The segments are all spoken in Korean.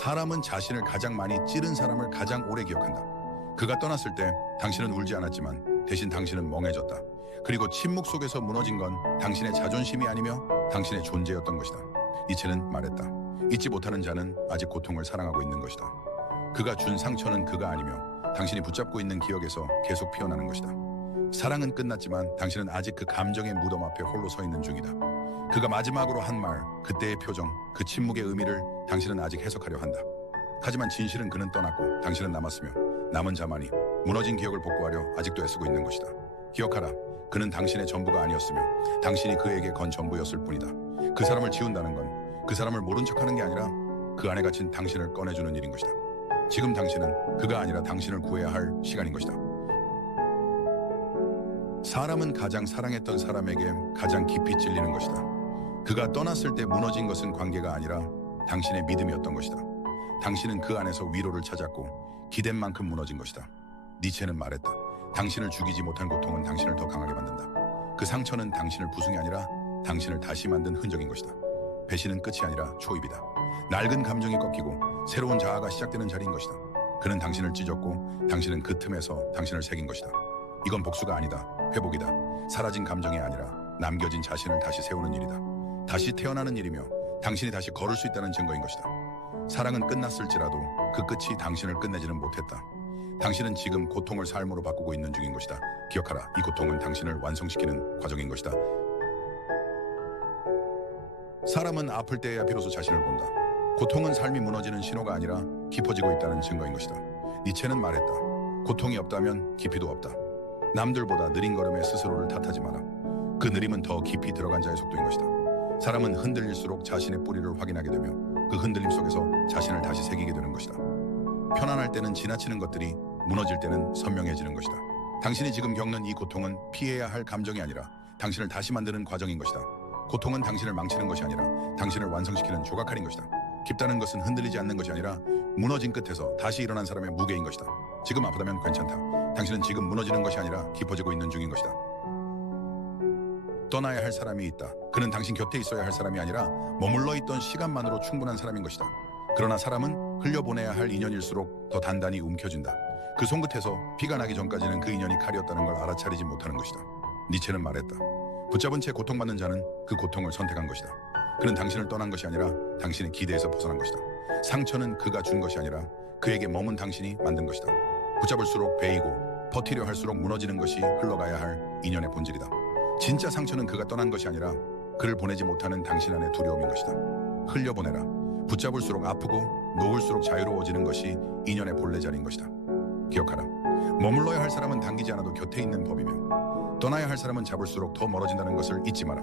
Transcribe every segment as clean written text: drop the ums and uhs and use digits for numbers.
사람은 자신을 가장 많이 찌른 사람을 가장 오래 기억한다. 그가 떠났을 때 당신은 울지 않았지만 대신 당신은 멍해졌다. 그리고 침묵 속에서 무너진 건 당신의 자존심이 아니며 당신의 존재였던 것이다. 니체는 말했다. 잊지 못하는 자는 아직 고통을 사랑하고 있는 것이다. 그가 준 상처는 그가 아니며 당신이 붙잡고 있는 기억에서 계속 피어나는 것이다. 사랑은 끝났지만 당신은 아직 그 감정의 무덤 앞에 홀로 서 있는 중이다. 그가 마지막으로 한 말, 그때의 표정, 그 침묵의 의미를 당신은 아직 해석하려 한다. 하지만 진실은 그는 떠났고 당신은 남았으며 남은 자만이 무너진 기억을 복구하려 아직도 애쓰고 있는 것이다. 기억하라. 그는 당신의 전부가 아니었으며 당신이 그에게 건 전부였을 뿐이다. 그 사람을 지운다는 건 그 사람을 모른 척하는 게 아니라 그 안에 갇힌 당신을 꺼내주는 일인 것이다. 지금 당신은 그가 아니라 당신을 구해야 할 시간인 것이다. 사람은 가장 사랑했던 사람에게 가장 깊이 찔리는 것이다. 그가 떠났을 때 무너진 것은 관계가 아니라 당신의 믿음이었던 것이다. 당신은 그 안에서 위로를 찾았고 기댄 만큼 무너진 것이다. 니체는 말했다. 당신을 죽이지 못한 고통은 당신을 더 강하게 만든다. 그 상처는 당신을 부순이 아니라 당신을 다시 만든 흔적인 것이다. 배신은 끝이 아니라 초입이다. 낡은 감정이 꺾이고 새로운 자아가 시작되는 자리인 것이다. 그는 당신을 찢었고 당신은 그 틈에서 당신을 새긴 것이다. 이건 복수가 아니다. 회복이다. 사라진 감정이 아니라 남겨진 자신을 다시 세우는 일이다. 다시 태어나는 일이며 당신이 다시 걸을 수 있다는 증거인 것이다. 사랑은 끝났을지라도 그 끝이 당신을 끝내지는 못했다. 당신은 지금 고통을 삶으로 바꾸고 있는 중인 것이다. 기억하라. 이 고통은 당신을 완성시키는 과정인 것이다. 사람은 아플 때야 비로소 자신을 본다. 고통은 삶이 무너지는 신호가 아니라 깊어지고 있다는 증거인 것이다. 니체는 말했다. 고통이 없다면 깊이도 없다. 남들보다 느린 걸음에 스스로를 탓하지 마라. 그 느림은 더 깊이 들어간 자의 속도인 것이다. 사람은 흔들릴수록 자신의 뿌리를 확인하게 되며 그 흔들림 속에서 자신을 다시 새기게 되는 것이다. 편안할 때는 지나치는 것들이, 무너질 때는 선명해지는 것이다. 당신이 지금 겪는 이 고통은 피해야 할 감정이 아니라 당신을 다시 만드는 과정인 것이다. 고통은 당신을 망치는 것이 아니라 당신을 완성시키는 조각칼인 것이다. 깊다는 것은 흔들리지 않는 것이 아니라 무너진 끝에서 다시 일어난 사람의 무게인 것이다. 지금 아프다면 괜찮다. 당신은 지금 무너지는 것이 아니라 깊어지고 있는 중인 것이다. 떠나야 할 사람이 있다. 그는 당신 곁에 있어야 할 사람이 아니라 머물러 있던 시간만으로 충분한 사람인 것이다. 그러나 사람은 흘려보내야 할 인연일수록 더 단단히 움켜쥔다. 그 손끝에서 피가 나기 전까지는 그 인연이 칼이었다는 걸 알아차리지 못하는 것이다. 니체는 말했다. 붙잡은 채 고통받는 자는 그 고통을 선택한 것이다. 그는 당신을 떠난 것이 아니라 당신의 기대에서 벗어난 것이다. 상처는 그가 준 것이 아니라 그에게 머문 당신이 만든 것이다. 붙잡을수록 베이고 버티려 할수록 무너지는 것이 흘러가야 할 인연의 본질이다. 진짜 상처는 그가 떠난 것이 아니라 그를 보내지 못하는 당신 안의 두려움인 것이다. 흘려보내라. 붙잡을수록 아프고 놓을수록 자유로워지는 것이 인연의 본래 자리인 것이다. 기억하라. 머물러야 할 사람은 당기지 않아도 곁에 있는 법이며 떠나야 할 사람은 잡을수록 더 멀어진다는 것을 잊지 마라.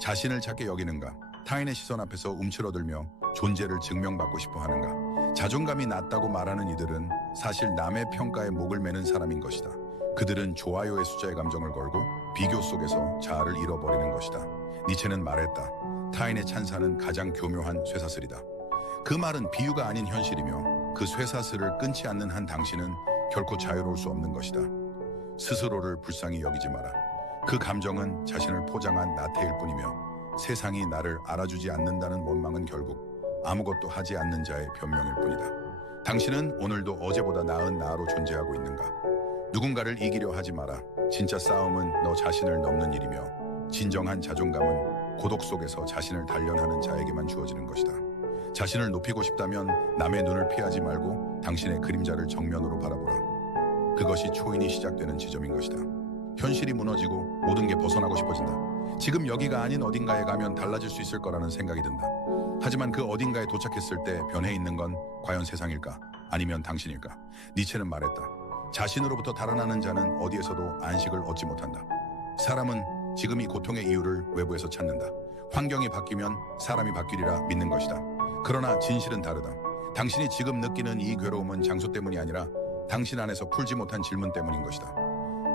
자신을 작게 여기는가? 타인의 시선 앞에서 움츠러들며 존재를 증명받고 싶어 하는가? 자존감이 낮다고 말하는 이들은 사실 남의 평가에 목을 매는 사람인 것이다. 그들은 좋아요의 숫자에 감정을 걸고 비교 속에서 자아를 잃어버리는 것이다. 니체는 말했다. 타인의 찬사는 가장 교묘한 쇠사슬이다. 그 말은 비유가 아닌 현실이며 그 쇠사슬을 끊지 않는 한 당신은 결코 자유로울 수 없는 것이다. 스스로를 불쌍히 여기지 마라. 그 감정은 자신을 포장한 나태일 뿐이며 세상이 나를 알아주지 않는다는 원망은 결국 아무것도 하지 않는 자의 변명일 뿐이다. 당신은 오늘도 어제보다 나은 나로 존재하고 있는가? 누군가를 이기려 하지 마라. 진짜 싸움은 너 자신을 넘는 일이며 진정한 자존감은 고독 속에서 자신을 단련하는 자에게만 주어지는 것이다. 자신을 높이고 싶다면 남의 눈을 피하지 말고 당신의 그림자를 정면으로 바라보라. 그것이 초인이 시작되는 지점인 것이다. 현실이 무너지고 모든 게 벗어나고 싶어진다. 지금 여기가 아닌 어딘가에 가면 달라질 수 있을 거라는 생각이 든다. 하지만 그 어딘가에 도착했을 때 변해 있는 건 과연 세상일까? 아니면 당신일까? 니체는 말했다. 자신으로부터 달아나는 자는 어디에서도 안식을 얻지 못한다. 사람은 지금 이 고통의 이유를 외부에서 찾는다. 환경이 바뀌면 사람이 바뀌리라 믿는 것이다. 그러나 진실은 다르다. 당신이 지금 느끼는 이 괴로움은 장소 때문이 아니라 당신 안에서 풀지 못한 질문 때문인 것이다.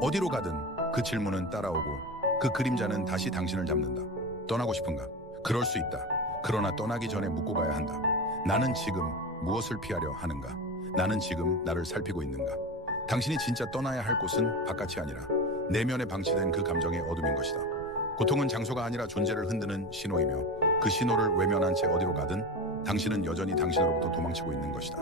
어디로 가든 그 질문은 따라오고 그 그림자는 다시 당신을 잡는다. 떠나고 싶은가? 그럴 수 있다. 그러나 떠나기 전에 묻고 가야 한다. 나는 지금 무엇을 피하려 하는가? 나는 지금 나를 살피고 있는가? 당신이 진짜 떠나야 할 곳은 바깥이 아니라 내면에 방치된 그 감정의 어둠인 것이다. 고통은 장소가 아니라 존재를 흔드는 신호이며 그 신호를 외면한 채 어디로 가든 당신은 여전히 당신으로부터 도망치고 있는 것이다.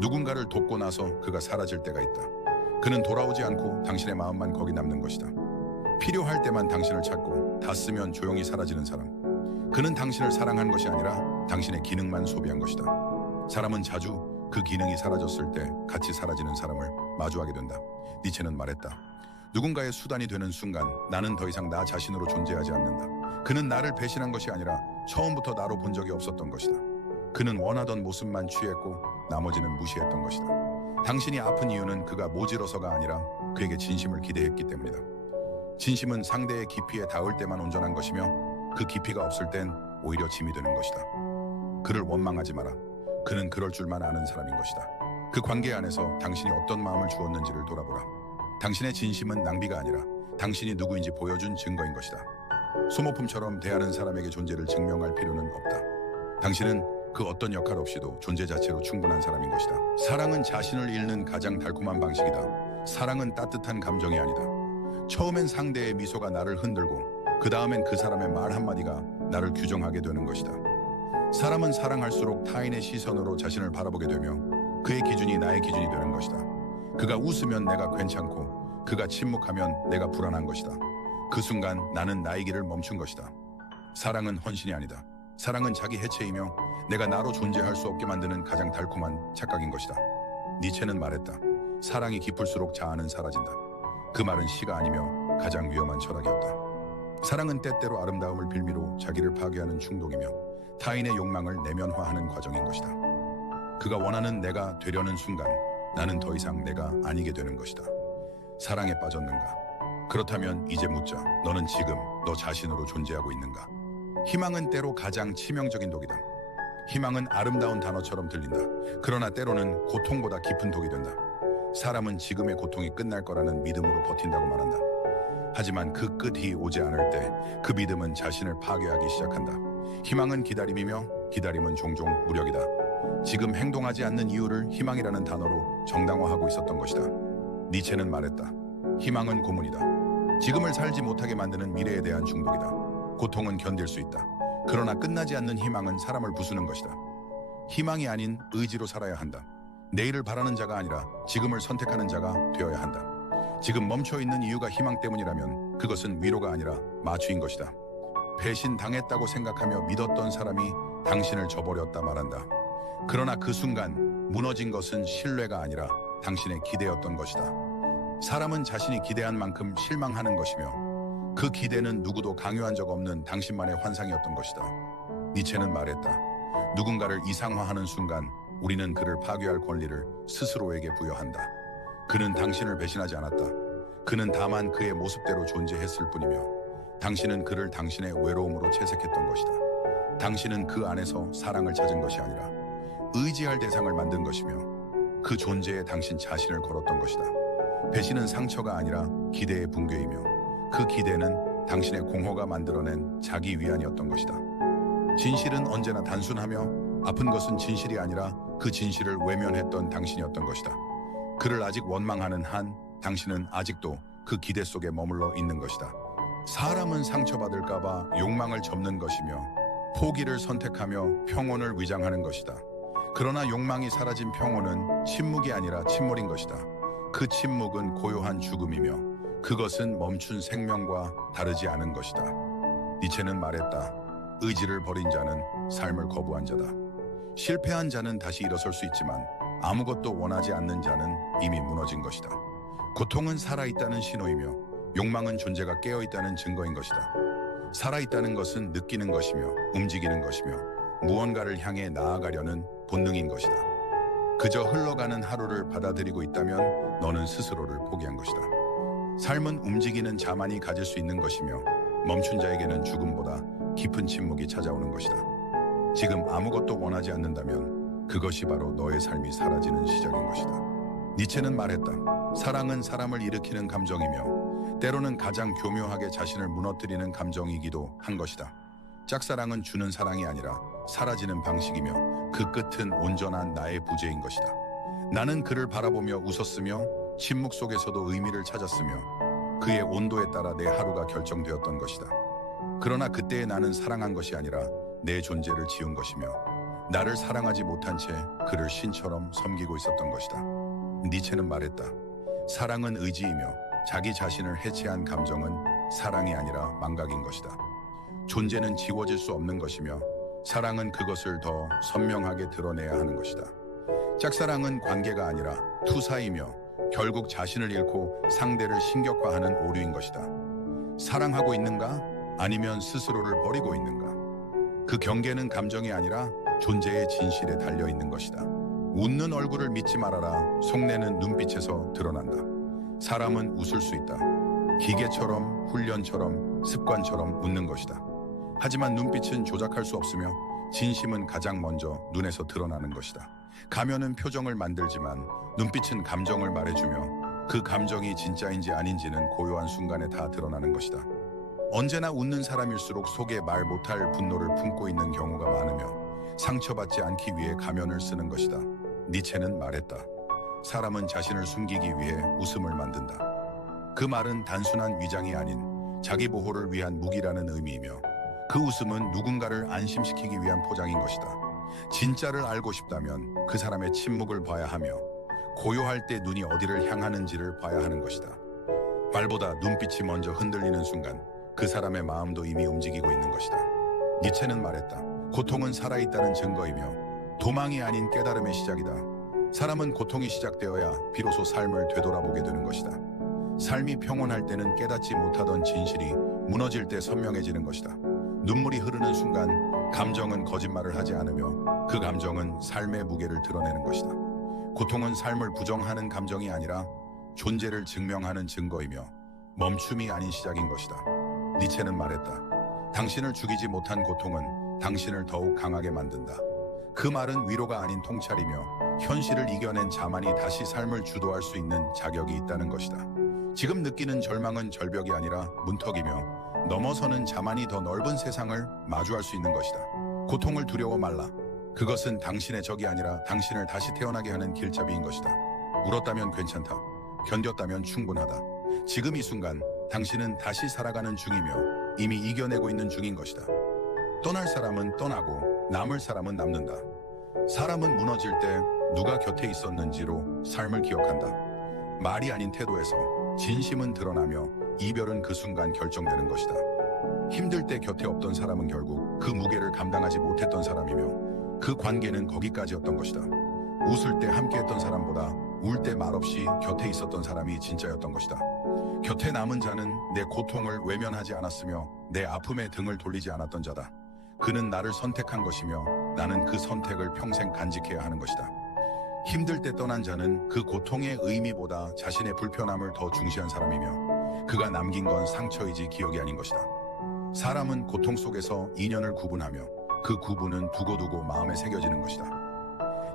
누군가를 돕고 나서 그가 사라질 때가 있다. 그는 돌아오지 않고 당신의 마음만 거기 남는 것이다. 필요할 때만 당신을 찾고 다 쓰면 조용히 사라지는 사람. 그는 당신을 사랑한 것이 아니라 당신의 기능만 소비한 것이다. 사람은 자주 그 기능이 사라졌을 때 같이 사라지는 사람을 마주하게 된다. 니체는 말했다. 누군가의 수단이 되는 순간 나는 더 이상 나 자신으로 존재하지 않는다. 그는 나를 배신한 것이 아니라 처음부터 나로 본 적이 없었던 것이다. 그는 원하던 모습만 취했고 나머지는 무시했던 것이다. 당신이 아픈 이유는 그가 모질어서가 아니라 그에게 진심을 기대했기 때문이다. 진심은 상대의 깊이에 닿을 때만 온전한 것이며 그 깊이가 없을 땐 오히려 짐이 되는 것이다. 그를 원망하지 마라. 그는 그럴 줄만 아는 사람인 것이다. 그 관계 안에서 당신이 어떤 마음을 주었는지를 돌아보라. 당신의 진심은 낭비가 아니라 당신이 누구인지 보여준 증거인 것이다. 소모품처럼 대하는 사람에게 존재를 증명할 필요는 없다. 당신은 그 어떤 역할 없이도 존재 자체로 충분한 사람인 것이다. 사랑은 자신을 잃는 가장 달콤한 방식이다. 사랑은 따뜻한 감정이 아니다. 처음엔 상대의 미소가 나를 흔들고 그 다음엔 그 사람의 말 한마디가 나를 규정하게 되는 것이다. 사람은 사랑할수록 타인의 시선으로 자신을 바라보게 되며 그의 기준이 나의 기준이 되는 것이다. 그가 웃으면 내가 괜찮고 그가 침묵하면 내가 불안한 것이다. 그 순간 나는 나의 길을 멈춘 것이다. 사랑은 헌신이 아니다. 사랑은 자기 해체이며 내가 나로 존재할 수 없게 만드는 가장 달콤한 착각인 것이다. 니체는 말했다. 사랑이 깊을수록 자아는 사라진다. 그 말은 시가 아니며 가장 위험한 철학이었다. 사랑은 때때로 아름다움을 빌미로 자기를 파괴하는 충동이며 타인의 욕망을 내면화하는 과정인 것이다. 그가 원하는 내가 되려는 순간 나는 더 이상 내가 아니게 되는 것이다. 사랑에 빠졌는가? 그렇다면 이제 묻자. 너는 지금 너 자신으로 존재하고 있는가? 희망은 때로 가장 치명적인 독이다. 희망은 아름다운 단어처럼 들린다. 그러나 때로는 고통보다 깊은 독이 된다. 사람은 지금의 고통이 끝날 거라는 믿음으로 버틴다고 말한다. 하지만 그 끝이 오지 않을 때 그 믿음은 자신을 파괴하기 시작한다. 희망은 기다림이며 기다림은 종종 무력이다. 지금 행동하지 않는 이유를 희망이라는 단어로 정당화하고 있었던 것이다. 니체는 말했다. 희망은 고문이다. 지금을 살지 못하게 만드는 미래에 대한 중독이다. 고통은 견딜 수 있다. 그러나 끝나지 않는 희망은 사람을 부수는 것이다. 희망이 아닌 의지로 살아야 한다. 내일을 바라는 자가 아니라 지금을 선택하는 자가 되어야 한다. 지금 멈춰있는 이유가 희망 때문이라면 그것은 위로가 아니라 마취인 것이다. 배신당했다고 생각하며 믿었던 사람이 당신을 저버렸다 말한다. 그러나 그 순간 무너진 것은 신뢰가 아니라 당신의 기대였던 것이다. 사람은 자신이 기대한 만큼 실망하는 것이며 그 기대는 누구도 강요한 적 없는 당신만의 환상이었던 것이다. 니체는 말했다. 누군가를 이상화하는 순간 우리는 그를 파괴할 권리를 스스로에게 부여한다. 그는 당신을 배신하지 않았다. 그는 다만 그의 모습대로 존재했을 뿐이며 당신은 그를 당신의 외로움으로 채색했던 것이다. 당신은 그 안에서 사랑을 찾은 것이 아니라 의지할 대상을 만든 것이며 그 존재에 당신 자신을 걸었던 것이다. 배신은 상처가 아니라 기대의 붕괴이며 그 기대는 당신의 공허가 만들어낸 자기 위안이었던 것이다. 진실은 언제나 단순하며 아픈 것은 진실이 아니라 그 진실을 외면했던 당신이었던 것이다. 그를 아직 원망하는 한 당신은 아직도 그 기대 속에 머물러 있는 것이다. 사람은 상처받을까봐 욕망을 접는 것이며 포기를 선택하며 평온을 위장하는 것이다. 그러나 욕망이 사라진 평온은 침묵이 아니라 침몰인 것이다. 그 침묵은 고요한 죽음이며 그것은 멈춘 생명과 다르지 않은 것이다. 니체는 말했다. 의지를 버린 자는 삶을 거부한 자다. 실패한 자는 다시 일어설 수 있지만 아무것도 원하지 않는 자는 이미 무너진 것이다. 고통은 살아있다는 신호이며 욕망은 존재가 깨어있다는 증거인 것이다. 살아있다는 것은 느끼는 것이며 움직이는 것이며 무언가를 향해 나아가려는 본능인 것이다. 그저 흘러가는 하루를 받아들이고 있다면 너는 스스로를 포기한 것이다. 삶은 움직이는 자만이 가질 수 있는 것이며 멈춘 자에게는 죽음보다 깊은 침묵이 찾아오는 것이다. 지금 아무것도 원하지 않는다면 그것이 바로 너의 삶이 사라지는 시작인 것이다. 니체는 말했다. 사랑은 사람을 일으키는 감정이며 때로는 가장 교묘하게 자신을 무너뜨리는 감정이기도 한 것이다. 짝사랑은 주는 사랑이 아니라 사라지는 방식이며 그 끝은 온전한 나의 부재인 것이다. 나는 그를 바라보며 웃었으며 침묵 속에서도 의미를 찾았으며 그의 온도에 따라 내 하루가 결정되었던 것이다. 그러나 그때의 나는 사랑한 것이 아니라 내 존재를 지운 것이며 나를 사랑하지 못한 채 그를 신처럼 섬기고 있었던 것이다. 니체는 말했다. 사랑은 의지이며 자기 자신을 해체한 감정은 사랑이 아니라 망각인 것이다. 존재는 지워질 수 없는 것이며 사랑은 그것을 더 선명하게 드러내야 하는 것이다. 짝사랑은 관계가 아니라 투사이며 결국 자신을 잃고 상대를 신격화하는 오류인 것이다. 사랑하고 있는가? 아니면 스스로를 버리고 있는가? 그 경계는 감정이 아니라 존재의 진실에 달려 있는 것이다. 웃는 얼굴을 믿지 말아라. 속내는 눈빛에서 드러난다. 사람은 웃을 수 있다. 기계처럼, 훈련처럼, 습관처럼 웃는 것이다. 하지만 눈빛은 조작할 수 없으며 진심은 가장 먼저 눈에서 드러나는 것이다. 가면은 표정을 만들지만 눈빛은 감정을 말해주며 그 감정이 진짜인지 아닌지는 고요한 순간에 다 드러나는 것이다. 언제나 웃는 사람일수록 속에 말 못할 분노를 품고 있는 경우가 많으며 상처받지 않기 위해 가면을 쓰는 것이다. 니체는 말했다. 사람은 자신을 숨기기 위해 웃음을 만든다. 그 말은 단순한 위장이 아닌 자기 보호를 위한 무기라는 의미이며 그 웃음은 누군가를 안심시키기 위한 포장인 것이다. 진짜를 알고 싶다면 그 사람의 침묵을 봐야 하며 고요할 때 눈이 어디를 향하는지를 봐야 하는 것이다. 말보다 눈빛이 먼저 흔들리는 순간 그 사람의 마음도 이미 움직이고 있는 것이다. 니체는 말했다. 고통은 살아있다는 증거이며 도망이 아닌 깨달음의 시작이다. 사람은 고통이 시작되어야 비로소 삶을 되돌아보게 되는 것이다. 삶이 평온할 때는 깨닫지 못하던 진실이 무너질 때 선명해지는 것이다. 눈물이 흐르는 순간 감정은 거짓말을 하지 않으며 그 감정은 삶의 무게를 드러내는 것이다. 고통은 삶을 부정하는 감정이 아니라 존재를 증명하는 증거이며 멈춤이 아닌 시작인 것이다. 니체는 말했다. 당신을 죽이지 못한 고통은 당신을 더욱 강하게 만든다. 그 말은 위로가 아닌 통찰이며 현실을 이겨낸 자만이 다시 삶을 주도할 수 있는 자격이 있다는 것이다. 지금 느끼는 절망은 절벽이 아니라 문턱이며 넘어서는 자만이 더 넓은 세상을 마주할 수 있는 것이다. 고통을 두려워 말라. 그것은 당신의 적이 아니라 당신을 다시 태어나게 하는 길잡이인 것이다. 울었다면 괜찮다. 견뎠다면 충분하다. 지금 이 순간 당신은 다시 살아가는 중이며 이미 이겨내고 있는 중인 것이다. 떠날 사람은 떠나고 남을 사람은 남는다. 사람은 무너질 때 누가 곁에 있었는지로 삶을 기억한다. 말이 아닌 태도에서 진심은 드러나며 이별은 그 순간 결정되는 것이다. 힘들 때 곁에 없던 사람은 결국 그 무게를 감당하지 못했던 사람이며 그 관계는 거기까지였던 것이다. 웃을 때 함께했던 사람보다 울 때 말없이 곁에 있었던 사람이 진짜였던 것이다. 곁에 남은 자는 내 고통을 외면하지 않았으며 내 아픔에 등을 돌리지 않았던 자다. 그는 나를 선택한 것이며 나는 그 선택을 평생 간직해야 하는 것이다. 힘들 때 떠난 자는 그 고통의 의미보다 자신의 불편함을 더 중시한 사람이며 그가 남긴 건 상처이지 기억이 아닌 것이다. 사람은 고통 속에서 인연을 구분하며 그 구분은 두고두고 마음에 새겨지는 것이다.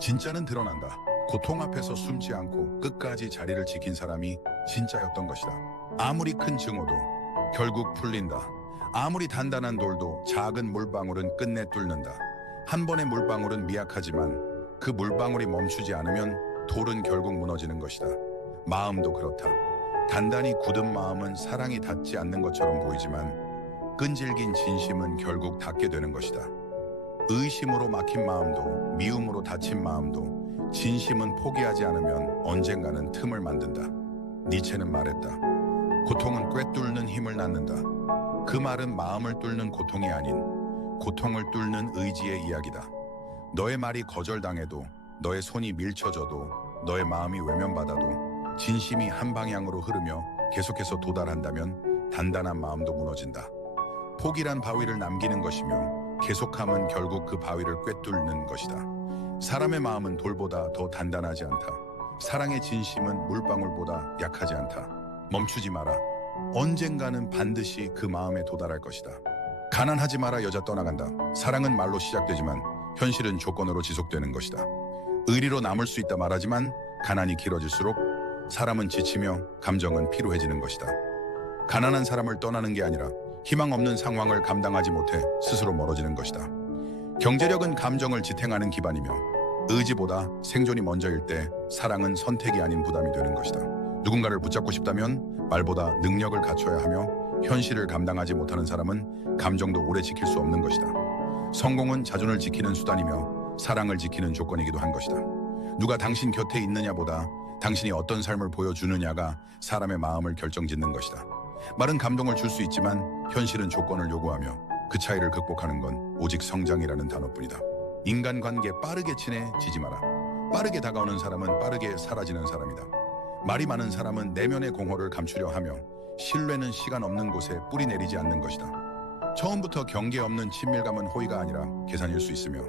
진짜는 드러난다. 고통 앞에서 숨지 않고 끝까지 자리를 지킨 사람이 진짜였던 것이다. 아무리 큰 증오도 결국 풀린다. 아무리 단단한 돌도 작은 물방울은 끝내 뚫는다. 한 번의 물방울은 미약하지만 그 물방울이 멈추지 않으면 돌은 결국 무너지는 것이다. 마음도 그렇다. 단단히 굳은 마음은 사랑이 닿지 않는 것처럼 보이지만 끈질긴 진심은 결국 닿게 되는 것이다. 의심으로 막힌 마음도 미움으로 다친 마음도 진심은 포기하지 않으면 언젠가는 틈을 만든다. 니체는 말했다. 고통은 꿰뚫는 힘을 낳는다. 그 말은 마음을 뚫는 고통이 아닌 고통을 뚫는 의지의 이야기다. 너의 말이 거절당해도 너의 손이 밀쳐져도 너의 마음이 외면받아도 진심이 한 방향으로 흐르며 계속해서 도달한다면 단단한 마음도 무너진다. 포기란 바위를 남기는 것이며 계속함은 결국 그 바위를 꿰뚫는 것이다. 사람의 마음은 돌보다 더 단단하지 않다. 사랑의 진심은 물방울보다 약하지 않다. 멈추지 마라. 언젠가는 반드시 그 마음에 도달할 것이다. 가난하지 마라. 여자 떠나간다. 사랑은 말로 시작되지만 현실은 조건으로 지속되는 것이다. 의리로 남을 수 있다 말하지만 가난이 길어질수록 사람은 지치며 감정은 피로해지는 것이다. 가난한 사람을 떠나는 게 아니라 희망 없는 상황을 감당하지 못해 스스로 멀어지는 것이다. 경제력은 감정을 지탱하는 기반이며 의지보다 생존이 먼저일 때 사랑은 선택이 아닌 부담이 되는 것이다. 누군가를 붙잡고 싶다면 말보다 능력을 갖춰야 하며 현실을 감당하지 못하는 사람은 감정도 오래 지킬 수 없는 것이다. 성공은 자존을 지키는 수단이며 사랑을 지키는 조건이기도 한 것이다. 누가 당신 곁에 있느냐보다 당신이 어떤 삶을 보여주느냐가 사람의 마음을 결정짓는 것이다. 말은 감동을 줄 수 있지만 현실은 조건을 요구하며 그 차이를 극복하는 건 오직 성장이라는 단어뿐이다. 인간관계 빠르게 친해지지 마라. 빠르게 다가오는 사람은 빠르게 사라지는 사람이다. 말이 많은 사람은 내면의 공허를 감추려 하며 신뢰는 시간 없는 곳에 뿌리 내리지 않는 것이다. 처음부터 경계 없는 친밀감은 호의가 아니라 계산일 수 있으며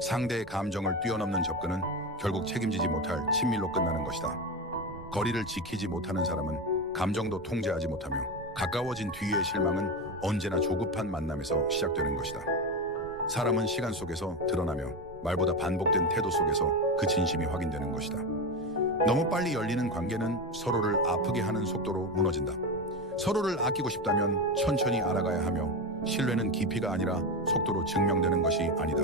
상대의 감정을 뛰어넘는 접근은 결국 책임지지 못할 친밀로 끝나는 것이다. 거리를 지키지 못하는 사람은 감정도 통제하지 못하며 가까워진 뒤의 실망은 언제나 조급한 만남에서 시작되는 것이다. 사람은 시간 속에서 드러나며 말보다 반복된 태도 속에서 그 진심이 확인되는 것이다. 너무 빨리 열리는 관계는 서로를 아프게 하는 속도로 무너진다. 서로를 아끼고 싶다면 천천히 알아가야 하며 신뢰는 깊이가 아니라 속도로 증명되는 것이 아니다.